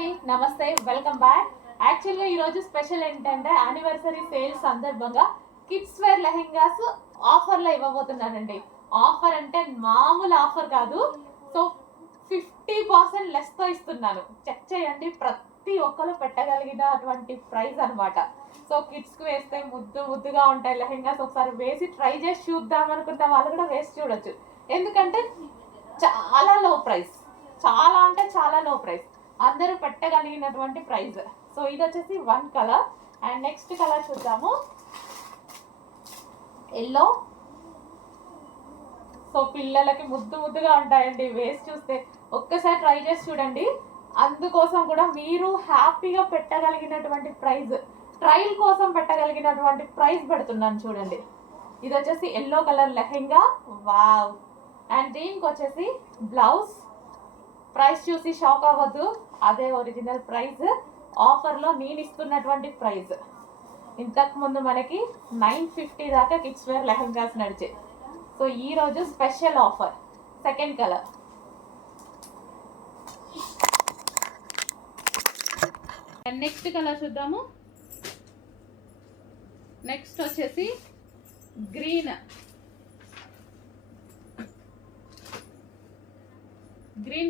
అండి, నమస్తే, welcome back. యాక్చువల్గా ఈరోజు స్పెషల్ ఏంటంటే యానివర్సరీ సేల్ సందర్భంగా కిడ్స్ వేర్ లెహెంగాస్ ఆఫర్లో ఇవ్వబోతున్నానండి. ఆఫర్ అంటే మామూలు ఆఫర్ కాదు. సో 50% లెస్తో ఇస్తున్నాను. చెక్ చేయండి, ప్రతి ఒక్కరు పెట్టగలిగినటువంటి ప్రైస్ అనమాట. సో కిడ్స్కి వేస్తే ముద్దుగా ఉంటాయి లెహెంగాస్. ఒకసారి వేసి ట్రై చేసి చూద్దాం అనుకుంటే వాళ్ళు కూడా వేసి చూడొచ్చు. ఎందుకంటే చాలా లో ప్రైస్, చాలా అంటే చాలా లో ప్రైస్, అందరూ పెట్టగలిగినటువంటి ప్రైస్. సో ఇది వచ్చేసి one colour. And next colour చూద్దాము, ఎల్లో. సో పిల్లలకి ముద్దుగా ఉంటాయండి, వేసి చూస్తే ఒక్కసారి ట్రై చేసి చూడండి. అందుకోసం కూడా మీరు హ్యాపీగా పెట్టగలిగినటువంటి ప్రైస్, ట్రయల్ కోసం పెట్టగలిగినటువంటి ప్రైస్ పెడుతున్నాను చూడండి. ఇది వచ్చేసి yellow colour lehenga, wow. And దీనికి వచ్చేసి బ్లౌజ్. ప్రైస్ చూసి షాక్ అవ్వద్దు, అదే ఒరిజినల్ ప్రైస్. ఆఫర్లో నేను ఇస్తున్నటువంటి ప్రైస్. ఇంతకుముందు మనకి 950 దాకా కిడ్స్ వేర్ లెహెంగాస్ నడిచాయి. సో ఈరోజు special offer. Second colour, and next colour చూద్దాము. నెక్స్ట్ వచ్చేసి green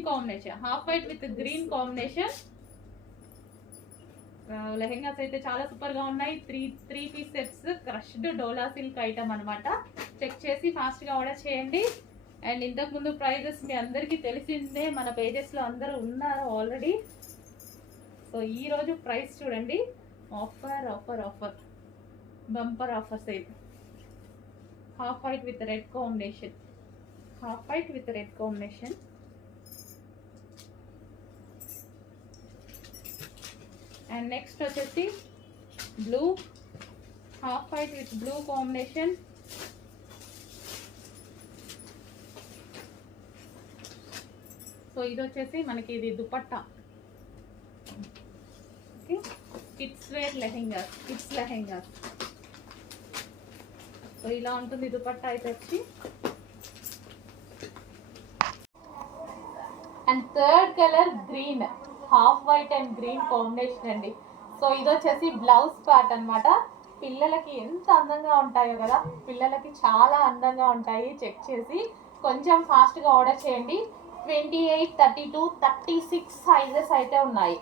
combination, half white with green combination. Lehengas అయితే చాలా సూపర్ గా ఉన్నాయి. త్రీ పీస్ సెట్స్, క్రష్డ్ డోలా సిల్క్ ఐటమ్ అనమాట. చెక్ చేసి ఫాస్ట్ గా ఆర్డర్ చేయండి. అండ్ ఇంతకు ముందు ప్రైజెస్ మీ అందరికీ తెలిసిందే, మన పేజెస్ లో అందరూ ఉన్నారు ఆల్రెడీ. సో ఈ రోజు ప్రైస్ చూడండి, offer offer offer, bumper offer sale. Half white with red combination, half white with red combination. And next వచ్చేసి blue, half white with blue combination. So ఇది వచ్చేసి మనకి ఇది dupatta. Okay, kids wear lehengas, kids lehengas. So ఇలా ఉంటుంది దుపట్టా అయితే వచ్చి. And third colour green, half white and green combination అండి. సో ఇది వచ్చేసి బ్లౌజ్ పార్ట్ అనమాట. పిల్లలకి ఎంత అందంగా ఉంటాయో కదా, పిల్లలకి చాలా అందంగా ఉంటాయి. చెక్ చేసి కొంచెం ఫాస్ట్గా ఆర్డర్ చేయండి. 28, 32, 36 సైజెస్ అయితే ఉన్నాయి.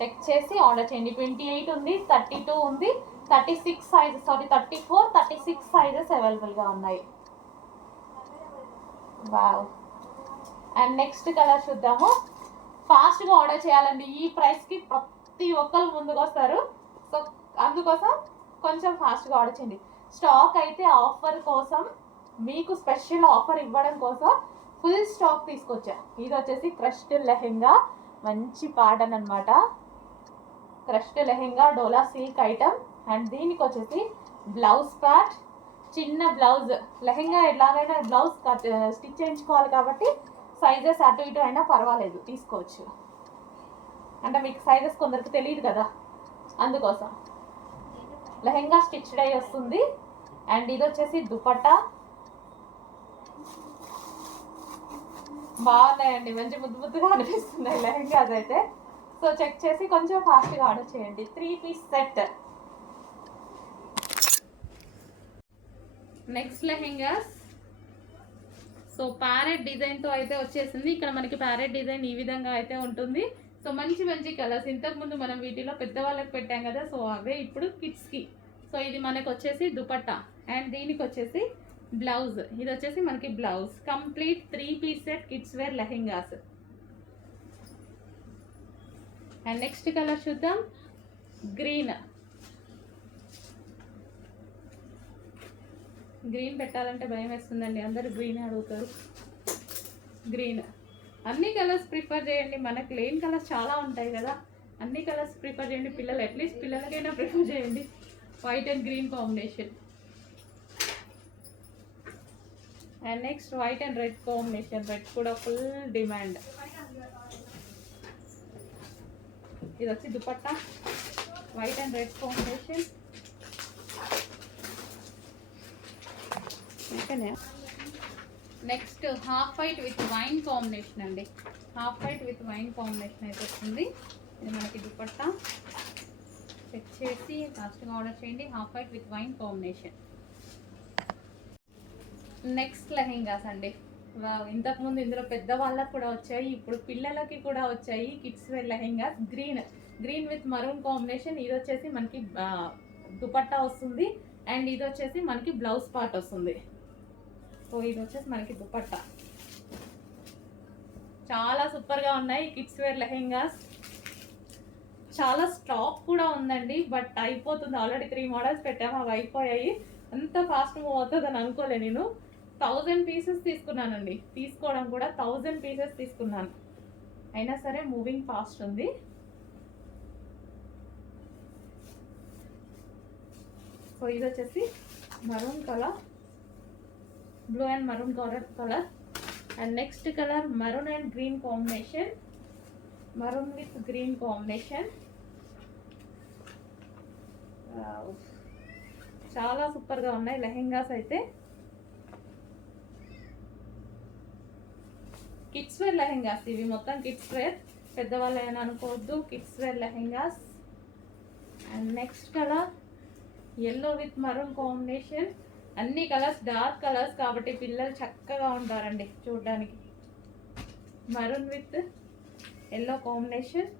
చెక్ చేసి ఆర్డర్ చేయండి. 28 ఉంది, 32 ఉంది, 36 సైజ్, 34, 36 సైజెస్ అవైలబుల్గా ఉన్నాయి. వావ్. అండ్ నెక్స్ట్ కలర్ చూద్దాము. ఫాస్ట్గా ఆర్డర్ చేయాలండి, ఈ ప్రైస్కి ప్రతి ఒక్కరు ముందుకు వస్తారు. సో అందుకోసం కొంచెం ఫాస్ట్గా ఆర్డర్ చేయండి. స్టాక్ అయితే ఆఫర్ కోసం, మీకు స్పెషల్ ఆఫర్ ఇవ్వడం కోసం ఫుల్ స్టాక్ తీసుకొచ్చా. ఇది వచ్చేసి క్రష్డ్ లెహెంగా, మంచి ప్యాటర్న్ అనమాట. Crushed lehenga dola silk item. And దీనికి వచ్చేసి బ్లౌజ్ పార్ట్, చిన్న బ్లౌజ్. లెహెంగా ఎలాగైనా బ్లౌజ్ స్టిచ్ చేయించుకోవాలి కాబట్టి సైజెస్ అటు ఇటు అయినా పర్వాలేదు, తీసుకోవచ్చు. అంటే మీకు సైజెస్ కొందరికి తెలియదు కదా, అందుకోసం. లెహెంగా స్టిచ్డ్ అయి వస్తుంది. అండ్ ఇది వచ్చేసి దుపట్టా. బాగున్నాయండి, మంచి ముద్దుగా అనిపిస్తున్నాయి లెహెంగాస్ అయితే. సో చెక్ చేసి కొంచెం ఫాస్ట్గా ఆర్డర్ చేయండి. 3 piece set. Next lehengas. So parrot డిజైన్తో అయితే వచ్చేసింది. ఇక్కడ మనకి ప్యారెట్ డిజైన్ ఈ విధంగా అయితే ఉంటుంది. సో మంచి కలర్స్. ఇంతకుముందు మనం వీటిలో పెద్దవాళ్ళకి పెట్టాం కదా, సో అవే ఇప్పుడు కిడ్స్కి. సో ఇది మనకు వచ్చేసి దుపట్టా. అండ్ దీనికి వచ్చేసి బ్లౌజ్. ఇది వచ్చేసి మనకి blouse. Complete 3 piece set kids wear lehengas. And next colour చూద్దాం, గ్రీన్. గ్రీన్ పెట్టాలంటే భయం వేస్తుందండి, అందరూ గ్రీన్ అడుగుతారు. గ్రీన్. అన్ని కలర్స్ ప్రిఫర్ చేయండి, మనకు లేని కలర్స్ చాలా ఉంటాయి కదా, అన్ని కలర్స్ ప్రిఫర్ చేయండి. పిల్లలు అట్లీస్ట్ పిల్లలకైనా ప్రిఫర్ చేయండి. White and green combination. And next white and red combination. Red కూడా ఫుల్ డిమాండ్. ఇది వచ్చి dupatta, white and red combination. ఓకేనా. Next half white with wine combination అండి. Half white with wine combination అయితే వస్తుంది. ఇది మనకి దుపట్టా. చెక్ చేసి ఫాస్ట్గా ఆర్డర్ చేయండి. Half white with wine combination. Next lehengas అండి. ఇంతకుముందు ఇందులో పెద్దవాళ్ళకి కూడా వచ్చాయి, ఇప్పుడు పిల్లలకి కూడా వచ్చాయి. Kids wear lehengas. Green with maroon combination. ఇది వచ్చేసి మనకి దుపట్టా వస్తుంది అండ్ ఇది వచ్చేసి మనకి బ్లౌజ్ పార్ట్ వస్తుంది. సో ఇది వచ్చేసి మనకి దుపట్టా. చాలా సూపర్గా ఉన్నాయి కిడ్స్ వేర్ లెహెంగాస్. చాలా స్టాక్ కూడా ఉందండి, బట్ అయిపోతుంది. ఆల్రెడీ 3 మోడల్స్ పెట్టాము, అవి అయిపోయాయి. అంత ఫాస్ట్ మూవ్ అవుతుంది అని అనుకోలే. నేను 1000 పీసెస్ తీసుకున్నానండి. తీసుకోవడం కూడా 1000 పీసెస్ తీసుకున్నాను, అయినా సరే మూవింగ్ ఫాస్ట్ ఉంది. సో ఇది వచ్చేసి maroon colour, blue and maroon colour. And next colour maroon and green combination. Maroon with green combination. చాలా సూపర్గా ఉన్నాయి లెహెంగాస్ అయితే. కిడ్స్ వేర్ లెహెంగాస్ ఇవి మొత్తం. కిడ్స్ వేర్, పెద్దవాళ్ళు ఏమైనా అనుకోవద్దు. Kids wear lehengas. And next colour yellow with maroon combination. అన్ని కలర్స్ డార్క్ కలర్స్ కాబట్టి పిల్లలు చక్కగా ఉంటారండి చూడడానికి. Maroon with yellow combination.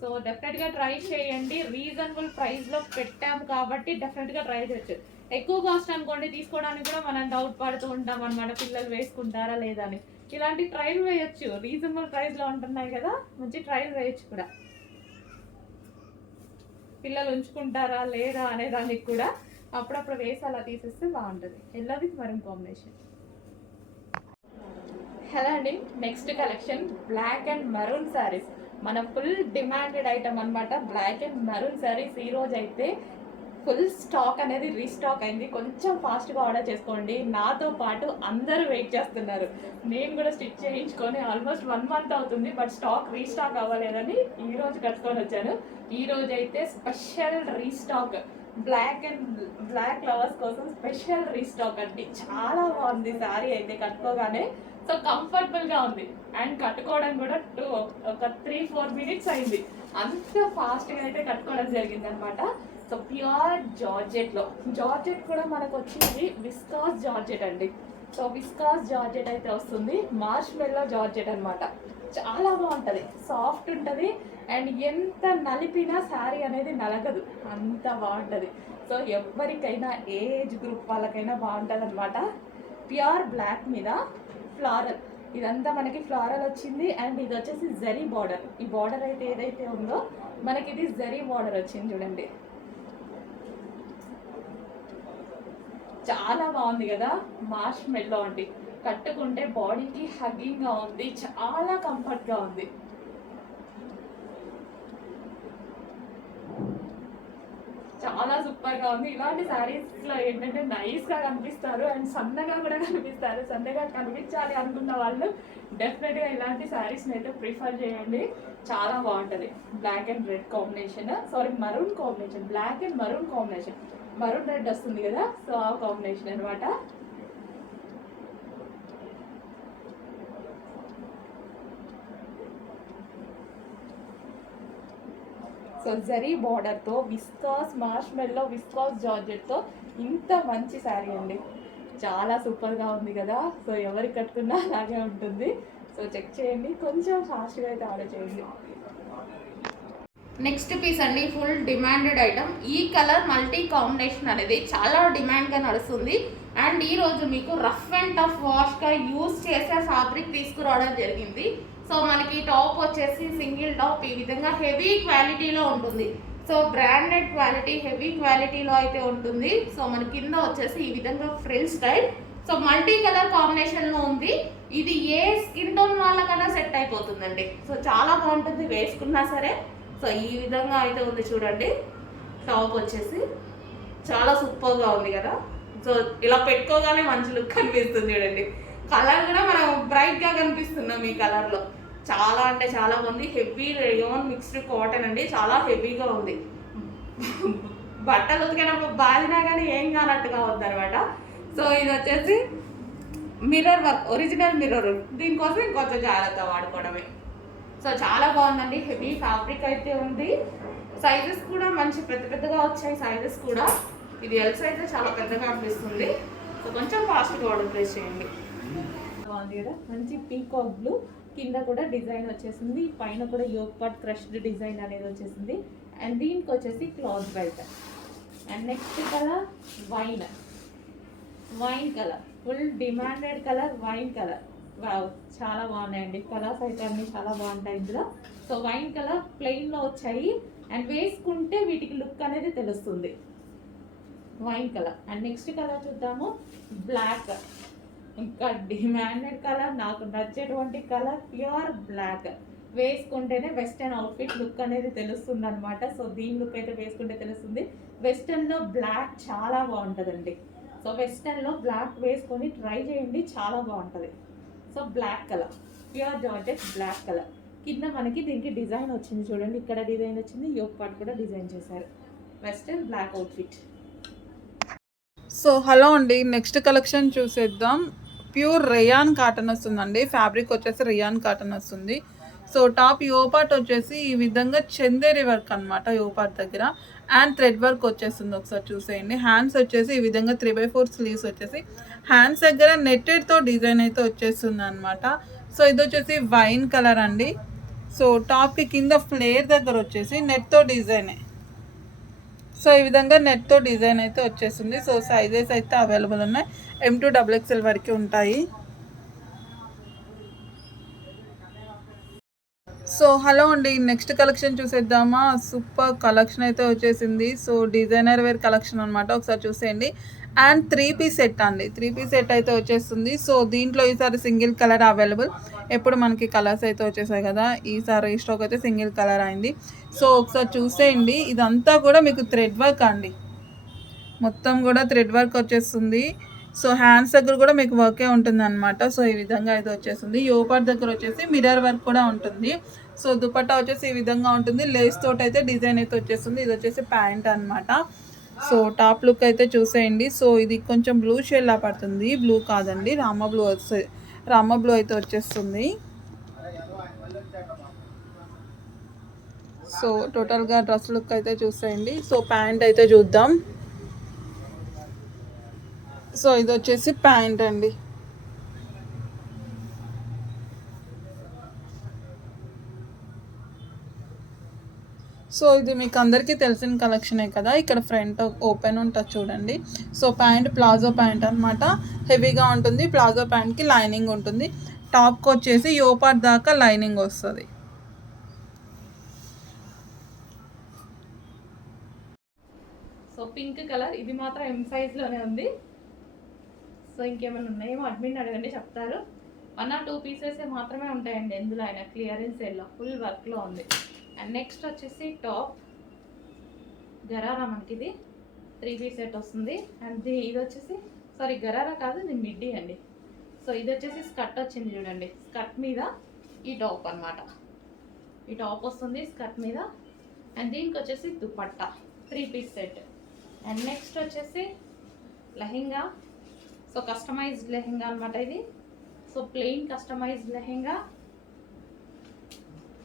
So డెఫినెట్గా ట్రై చేయండి. రీజనబుల్ ప్రైస్లో పెట్టాము కాబట్టి డెఫినెట్గా ట్రై చేయొచ్చు. ఎక్కువ కాస్ట్ అనుకోండి తీసుకోవడానికి కూడా మనం డౌట్ పడుతూ ఉంటాం అన్నమాట, పిల్లలు వేసుకుంటారా లేదా అని. ఇలాంటి ట్రైల్ వేయచ్చు, రీజనబుల్ ప్రైస్లో ఉంటున్నాయి కదా, మంచి ట్రైల్ వేయచ్చు కూడా. పిల్లలు ఉంచుకుంటారా లేదా అనే దానికి కూడా అప్పుడప్పుడు వేసి అలా తీసేస్తే బాగుంటుంది. Yellow with maroon combination. Hello అండి, next collection black and maroon saris. మన ఫుల్ డిమాండెడ్ ఐటమ్ అనమాట బ్లాక్ అండ్ మరూన్ శారీస్. ఈరోజు అయితే ఫుల్ స్టాక్ అనేది రీస్టాక్ అయింది. కొంచెం ఫాస్ట్గా ఆర్డర్ చేసుకోండి. నాతో పాటు అందరూ వెయిట్ చేస్తున్నారు. నేను కూడా స్టిచ్ చేయించుకొని ఆల్మోస్ట్ 1 మంత్ అవుతుంది, బట్ స్టాక్ రీస్టాక్ అవ్వలేదని ఈరోజు కట్టుకొని వచ్చాను. ఈరోజు అయితే స్పెషల్ రీస్టాక్ బ్లాక్ లవర్స్ కోసం స్పెషల్ రీస్టాక్ అండి. చాలా బాగుంది శారీ అయితే కట్టుకోగానే. సో కంఫర్టబుల్గా ఉంది అండ్ కట్టుకోవడం కూడా ఒక 3-4 మినిట్స్ అయింది. అంత ఫాస్ట్గా అయితే కట్టుకోవడం జరిగింది అనమాట. So pure జార్జెట్లో. జార్జెట్ కూడా మనకు వచ్చింది విస్కాస్ జార్జెట్ అండి. సో విస్కాస్ జార్జెట్ అయితే వస్తుంది. మార్ష్మెల్లో జార్జెట్ అనమాట. చాలా బాగుంటుంది, సాఫ్ట్ ఉంటుంది అండ్ ఎంత నలిపినా శారీ అనేది నలగదు, అంత బాగుంటుంది. సో ఎవరికైనా ఏజ్ గ్రూప్ వాళ్ళకైనా బాగుంటుంది అనమాట. ప్యూర్ బ్లాక్ మీద ఫ్లారల్, ఇదంతా మనకి ఫ్లారల్ వచ్చింది అండ్ ఇది వచ్చేసి జరీ బార్డర్. ఈ బార్డర్ అయితే ఏదైతే ఉందో మనకి ఇది జరీ బార్డర్ వచ్చింది చూడండి. చాలా బాగుంది కదా. మార్ష్మెల్లో అండి, కట్టుకుంటే బాడీకి హగ్గింగ్గా ఉంది, చాలా కంఫర్ట్గా ఉంది. చాలా సూపర్గా ఉంది. ఇలాంటి శారీస్లో ఏంటంటే నైస్గా కనిపిస్తారు అండ్ సన్నగా కూడా కనిపిస్తారు. సన్నగా కనిపించాలి అనుకున్న వాళ్ళు డెఫినెట్గా ఇలాంటి శారీస్ని అయితే ప్రిఫర్ చేయండి, చాలా బాగుంటుంది. Black and red combination, maroon combination, black and maroon combination. Maroon red వస్తుంది కదా, సో ఆ కాంబినేషన్ అనమాట. సో జరీ బార్డర్తో విస్కాస్ మార్ష్మెల్లో విస్కాస్ జార్జెట్తో ఇంత మంచి శారీ అండి. చాలా సూపర్గా ఉంది కదా. సో ఎవరికి కట్టుకున్నా అలాగే ఉంటుంది. సో చెక్ చేయండి, కొంచెం ఫాస్ట్గా అయితే ఆర్డర్ చేయండి. నెక్స్ట్ పీస్ అండి, ఫుల్ డిమాండెడ్ ఐటమ్. ఈ కలర్ మల్టీ కాంబినేషన్ అనేది చాలా డిమాండ్గా నడుస్తుంది అండ్ ఈరోజు మీకు రఫ్ అండ్ టఫ్ వాష్గా యూజ్ చేసే ఫ్యాబ్రిక్ తీసుకురావడం జరిగింది. సో మనకి టాప్ వచ్చేసి సింగిల్ టాప్ ఈ విధంగా హెవీ క్వాలిటీలో ఉంటుంది. సో బ్రాండెడ్ క్వాలిటీ, హెవీ క్వాలిటీలో అయితే ఉంటుంది. సో మన కింద వచ్చేసి ఈ విధంగా frill style. So multi colour కాంబినేషన్లో ఉంది. ఇది ఏ స్కిన్ టోన్ వాళ్ళకన్నా సెట్ అయిపోతుందండి. సో చాలా బాగుంటుంది వేసుకున్నా సరే. సో ఈ విధంగా అయితే ఉంది చూడండి. టాప్ వచ్చేసి చాలా సూపర్గా ఉంది కదా. సో ఇలా పెట్టుకోగానే మంచి లుక్ కనిపిస్తుంది చూడండి. కలర్ కూడా మనం బ్రైట్గా కనిపిస్తున్నాం ఈ కలర్లో. చాలా అంటే చాలా బాగుంది. హెవీ రేయాన్ మిక్స్డ్ కాటన్ అండి, చాలా హెవీగా ఉంది. బట్టలు ఉతికినప్పుడు బాధినా కానీ ఏం కానట్టుగా ఉంది అనమాట. సో ఇది వచ్చేసి మిర్రర్ వర్క్, ఒరిజినల్ మిర్రర్. దీనికోసం ఇంకొంచెం జాగ్రత్త వాడుకోవడమే. సో చాలా బాగుందండి, హెవీ ఫ్యాబ్రిక్ అయితే ఉంది. సైజెస్ కూడా మంచి పెద్ద పెద్దగా వచ్చాయి సైజెస్ కూడా. ఇది ఎల్ సైజ్ చాలా పెద్దగా అనిపిస్తుంది. సో కొంచెం ఫాస్ట్గా ఆర్డర్ ప్లేస్ చేయండి. బాగుంది కదా, మంచి పీకాక్ బ్లూ, కింద కూడా డిజైన్ వచ్చేసింది, పైన కూడా యోక్ పార్ట్ క్రష్డ్ డిజైన్ అనేది వచ్చేసింది. అండ్ దీనికి వచ్చేసి cloth belt. And next colour wine colour, full demanded colour wine colour. Wow, చాలా బాగున్నాయండి కలర్స్ అయితే అన్ని చాలా బాగుంటాయి ఇందులో. సో వైన్ కలర్ ప్లెయిన్లో వచ్చాయి అండ్ వేసుకుంటే వీటికి లుక్ అనేది తెలుస్తుంది, wine colour. And next colour చూద్దాము, బ్లాక్. ఇంకా డిమాండెడ్ కలర్, నాకు నచ్చేటువంటి కలర్ ప్యూర్ బ్లాక్. వేసుకుంటేనే వెస్టర్న్ అవుట్ఫిట్ లుక్ అనేది తెలుస్తుంది అనమాట. సో దీని లుక్ అయితే వేసుకుంటే తెలుస్తుంది. వెస్టర్న్లో బ్లాక్ చాలా బాగుంటుందండి. సో వెస్టర్న్లో బ్లాక్ వేసుకొని ట్రై చేయండి, చాలా బాగుంటుంది. So black colour, pure georgette black colour. కింద మనకి దీనికి డిజైన్ వచ్చింది చూడండి, ఇక్కడ డిజైన్ వచ్చింది, యోక్ పార్ట్ కూడా డిజైన్ చేశారు. Western black outfit. So hello అండి, నెక్స్ట్ కలెక్షన్ చూసేద్దాం. ప్యూర్ రేయాన్ కాటన్ వస్తుందండి, ఫ్యాబ్రిక్ వచ్చేసి రేయాన్ కాటన్ వస్తుంది. సో టాప్ యోపార్ట్ వచ్చేసి ఈ విధంగా చందేరి వర్క్ అనమాట, యోపార్ట్ దగ్గర అండ్ థ్రెడ్ వర్క్ వచ్చేస్తుంది. ఒకసారి చూసేయండి. హ్యాండ్స్ వచ్చేసి ఈ విధంగా 3/4 స్లీవ్స్ వచ్చేసి హ్యాండ్స్ దగ్గర నెట్టెడ్తో డిజైన్ అయితే వచ్చేస్తుంది అనమాట. సో ఇది వచ్చేసి వైన్ కలర్ అండి. సో టాప్కి కింద ఫ్లేర్ దగ్గర వచ్చేసి నెట్తో డిజైన్. సో ఈ విధంగా నెట్తో డిజైన్ అయితే వచ్చేస్తుంది. సో సైజెస్ అయితే అవైలబుల్ ఉన్నాయి, M2 XXL వరకు ఉంటాయి. సో హలో అండి, నెక్స్ట్ కలెక్షన్ చూసేద్దామా. సూపర్ కలెక్షన్ అయితే వచ్చేసింది. సో డిజైనర్ వేర్ కలెక్షన్ అనమాట, ఒకసారి చూసేయండి. అండ్ 3 పీస్ సెట్ అండి, 3 పీస్ సెట్ అయితే వచ్చేస్తుంది. సో దీంట్లో ఈసారి సింగిల్ కలర్ అవైలబుల్. ఎప్పుడు మనకి కలర్స్ అయితే వచ్చేసాయి కదా, ఈసారి స్టాక్ అయితే సింగిల్ కలర్ అయింది. సో ఒకసారి చూసేయండి. ఇదంతా కూడా మీకు థ్రెడ్ వర్క్ అండి, మొత్తం కూడా థ్రెడ్ వర్క్ వచ్చేస్తుంది. సో హ్యాండ్స్ దగ్గర కూడా మీకు వర్కే ఉంటుంది అనమాట. సో ఈ విధంగా అయితే వచ్చేస్తుంది. యోపార్ట్ దగ్గర వచ్చేసి మిర్రర్ వర్క్ కూడా ఉంటుంది. సో దుపట్టా వచ్చేసి ఈ విధంగా ఉంటుంది, లేస్ తోటి అయితే డిజైన్ అయితే వచ్చేస్తుంది. ఇది వచ్చేసి ప్యాంట్ అనమాట. సో టాప్ లుక్ అయితే చూసేయండి. సో ఇది కొంచెం బ్లూ షేడ్లా పడుతుంది, బ్లూ కాదండి, రామ బ్లూ అయితే వచ్చేస్తుంది. సో టోటల్గా డ్రెస్ లుక్ అయితే చూసేయండి. సో ప్యాంట్ అయితే చూద్దాం. సో ఇది వచ్చేసి ప్యాంట్ అండి. సో ఇది మీకు అందరికీ తెలిసిన కలెక్షనే కదా. ఇక్కడ ఫ్రంట్ ఓపెన్ ఉంటుంది చూడండి. సో ప్యాంట్ ప్లాజో ప్యాంట్ అనమాట, హెవీగా ఉంటుంది. ప్లాజో ప్యాంట్కి లైనింగ్ ఉంటుంది. టాప్కి వచ్చేసి యోపార్ట్ దాకా లైనింగ్ వస్తుంది. సో పింక్ కలర్, ఇది మాత్రం M సైజ్లోనే ఉంది. సో ఇంకేమైనా ఉన్నాయేమో అడ్మిన్ అడగండి, చెప్తారు. 1 or 2 పీసెస్ మాత్రమే ఉంటాయండి ఎందులో అయినా, క్లియరెన్స్ సేల్లో ఫుల్ వర్క్లో ఉంది. అండ్ నెక్స్ట్ వచ్చేసి టాప్ గరారా, మనకి ఇది 3 పీస్ సెట్ వస్తుంది. అండ్ ఇది వచ్చేసి గరారా కాదు, ఇది మిడ్డీ అండి. సో ఇది వచ్చేసి స్కర్ట్ వచ్చింది చూడండి, స్కర్ట్ మీద ఈ టాప్ అనమాట. ఈ టాప్ వస్తుంది స్కర్ట్ మీద. అండ్ దీనికి వచ్చేసి dupatta 3 piece set. And next వచ్చేసి లెహెంగా. సో కస్టమైజ్డ్ లెహెంగా అనమాట ఇది. So plain customised lehenga,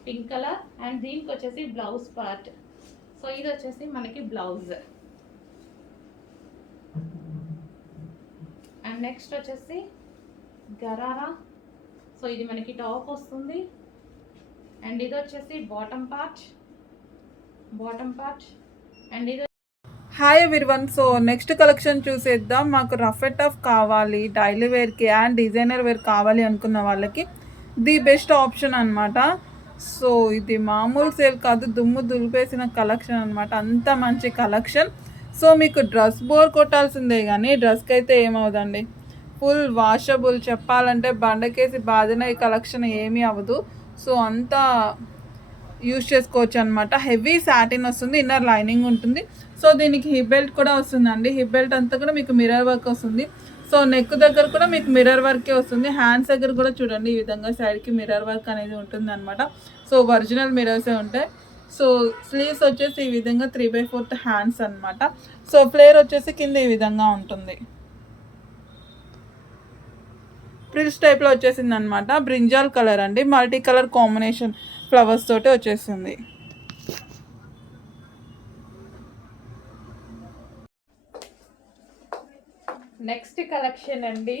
pink colour. And దీనికి వచ్చేసి బ్లౌజ్ పార్ట్. సో ఇది వచ్చేసి మనకి బ్లౌజ్. అండ్ నెక్స్ట్ వచ్చేసి గరారా. సో ఇది మనకి టాప్ వస్తుంది. అండ్ ఇది వచ్చేసి బాటమ్ పార్ట్. అండ్ ఇది hi everyone. So next collection చూసేద్దాం. మాకు రఫ్ అండ్ టఫ్ కావాలి, డైలీ వేర్కి అండ్ డిజైనర్ వేర్ కావాలి అనుకున్న వాళ్ళకి ది బెస్ట్ ఆప్షన్ అనమాట. సో ఇది మామూలు సేల్ కాదు, దుమ్ము దులిపేసిన కలెక్షన్ అనమాట, అంత మంచి కలెక్షన్. సో మీకు డ్రెస్ బోర్ కొట్టాల్సిందే కానీ డ్రెస్కి అయితే ఏమవుదండి, ఫుల్ వాషబుల్. చెప్పాలంటే బండకేసి బాధిన ఈ కలెక్షన్ ఏమీ అవ్వదు. సో అంతా యూజ్ చేసుకోవచ్చు అనమాట. హెవీ సాటిన్ వస్తుంది, ఇన్నర్ లైనింగ్ ఉంటుంది. సో దీనికి హిప్ బెల్ట్ కూడా వస్తుందండి. హిప్ బెల్ట్ అంతా కూడా మీకు మిర్రర్ వర్క్ వస్తుంది. సో నెక్ దగ్గర కూడా మీకు మిర్రర్ వర్కే వస్తుంది. హ్యాండ్స్ దగ్గర కూడా చూడండి, ఈ విధంగా సైడ్కి మిర్రర్ వర్క్ అనేది ఉంటుంది అనమాట. సో ఒరిజినల్ మిర్రర్సే ఉంటాయి. సో స్లీవ్స్ వచ్చేసి ఈ విధంగా 3/4 హ్యాండ్స్ అనమాట. సో ఫ్లేర్ వచ్చేసి కింద ఈ విధంగా ఉంటుంది. ప్రిల్స్ టైప్లో వచ్చేసింది అనమాట. బ్రింజాల్ కలర్ అండి, మల్టీ కలర్ కాంబినేషన్ ఫ్లవర్స్ తోటి వచ్చేసింది. నెక్స్ట్ కలెక్షన్ అండి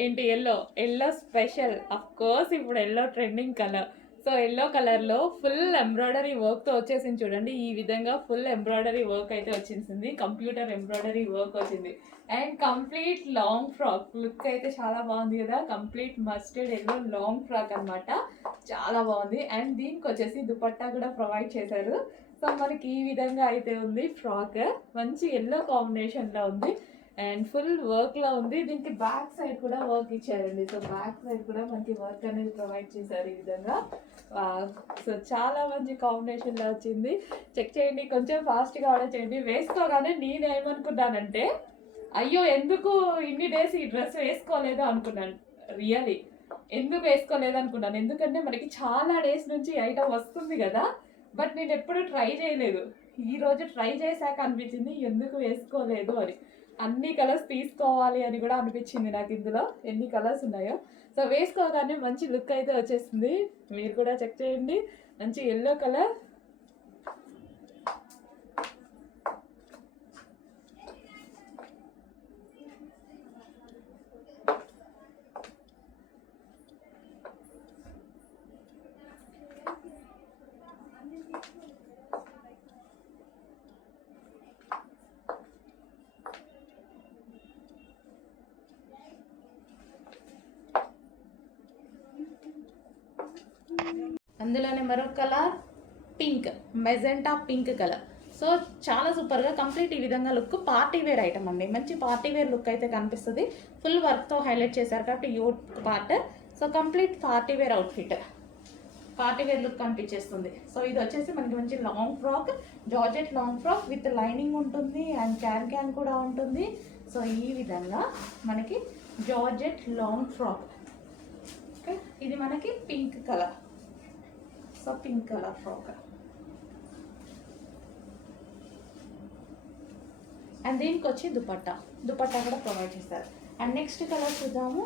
ఏంటి, ఎల్లో స్పెషల్. అఫ్ కోర్స్ ఇప్పుడు yellow trending colour. So yellow కలర్లో ఫుల్ ఎంబ్రాయిడరీ వర్క్తో వచ్చేసింది చూడండి. ఈ విధంగా ఫుల్ ఎంబ్రాయిడరీ వర్క్ అయితే వచ్చేసింది, కంప్యూటర్ ఎంబ్రాయిడరీ వర్క్ వచ్చింది. And complete long frock look అయితే చాలా బాగుంది కదా. Complete mustard yellow long frock అనమాట, చాలా బాగుంది. అండ్ దీనికి వచ్చేసి దుపట్టా కూడా ప్రొవైడ్ చేశారు. సో మనకి ఈ విధంగా అయితే ఉంది ఫ్రాక్, మంచి ఎల్లో కాంబినేషన్లో ఉంది అండ్ ఫుల్ వర్క్లో ఉంది. దీనికి బ్యాక్ సైడ్ కూడా వర్క్ ఇచ్చారండి. సో బ్యాక్ సైడ్ కూడా మనకి వర్క్ అనేది ప్రొవైడ్ చేశారు ఈ విధంగా. సో చాలా మంచి కాంబినేషన్లో వచ్చింది. చెక్ చేయండి, కొంచెం ఫాస్ట్గా ఆర్డర్ చేయండి. వేసుకోగానే నేనేమనుకున్నానంటే అయ్యో ఎందుకు ఇన్ని డేస్ ఈ డ్రెస్ వేసుకోలేదు అనుకున్నాను. రియలీ ఎందుకు వేసుకోలేదు అనుకున్నాను, ఎందుకంటే మనకి చాలా డేస్ నుంచి ఐటమ్ వస్తుంది కదా, బట్ నేను ఎప్పుడు ట్రై చేయలేదు. ఈరోజు ట్రై చేశాక అనిపించింది ఎందుకు వేసుకోలేదు అని. అన్ని కలర్స్ తీసుకోవాలి అని కూడా అనిపించింది నాకు. ఇందులో ఎన్ని కలర్స్ ఉన్నాయో. సో వేసుకోగానే మంచి లుక్ అయితే వచ్చేసింది. మీరు కూడా చెక్ చేయండి, మంచి ఎల్లో కలర్. అందులోనే మరొక colour pink, magenta pink colour. So చాలా సూపర్గా కంప్లీట్ ఈ విధంగా లుక్. పార్టీ వేర్ ఐటమ్ అండి, మంచి పార్టీ వేర్ లుక్ అయితే కనిపిస్తుంది. ఫుల్ వర్క్తో హైలైట్ చేశారు కాబట్టి యూట్ part. So complete party wear outfit, party wear look కనిపించేస్తుంది. సో ఇది వచ్చేసి మనకి మంచి long frock, georgette long frock with lining ఉంటుంది అండ్ క్యాన్ కూడా ఉంటుంది. సో ఈ విధంగా మనకి జార్జెట్ లాంగ్ ఫ్రాక్. ఓకే, ఇది మనకి pink colour. So pink colour frock and దీనికి వచ్చి దుపట్టా కూడా ప్రొవైడ్ చేస్తారు. అండ్ నెక్స్ట్ కలర్ చూద్దాము,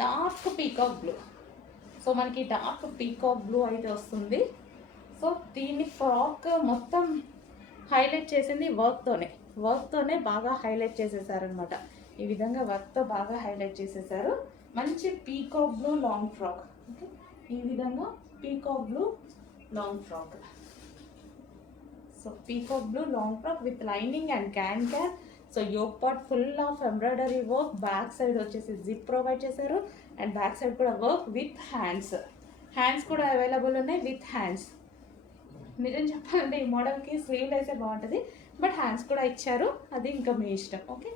డార్క్ పీకాక్ బ్లూ. సో మనకి డార్క్ పీకాక్ బ్లూ అయితే వస్తుంది. సో దీన్ని ఫ్రాక్ మొత్తం హైలైట్ చేసింది వర్క్తోనే బాగా హైలైట్ చేసేసారనమాట. ఈ విధంగా వర్క్తో బాగా హైలైట్ చేసేసారు. మంచి peacock blue long frock. Okay, ఈ విధంగా peacock blue long frock. So peacock blue long frock with lining and can. So yoke part full of embroidery work, back side వచ్చేసి జిప్ ప్రొవైడ్ చేశారు అండ్ బ్యాక్ సైడ్ కూడా work with hands కూడా available ఉన్నాయి with hands. నిజం చెప్పాలంటే ఈ మోడల్కి slew అయితే బాగుంటుంది, బట్ హ్యాండ్స్ కూడా ఇచ్చారు, అది ఇంకా మీ ఇష్టం. ఓకే.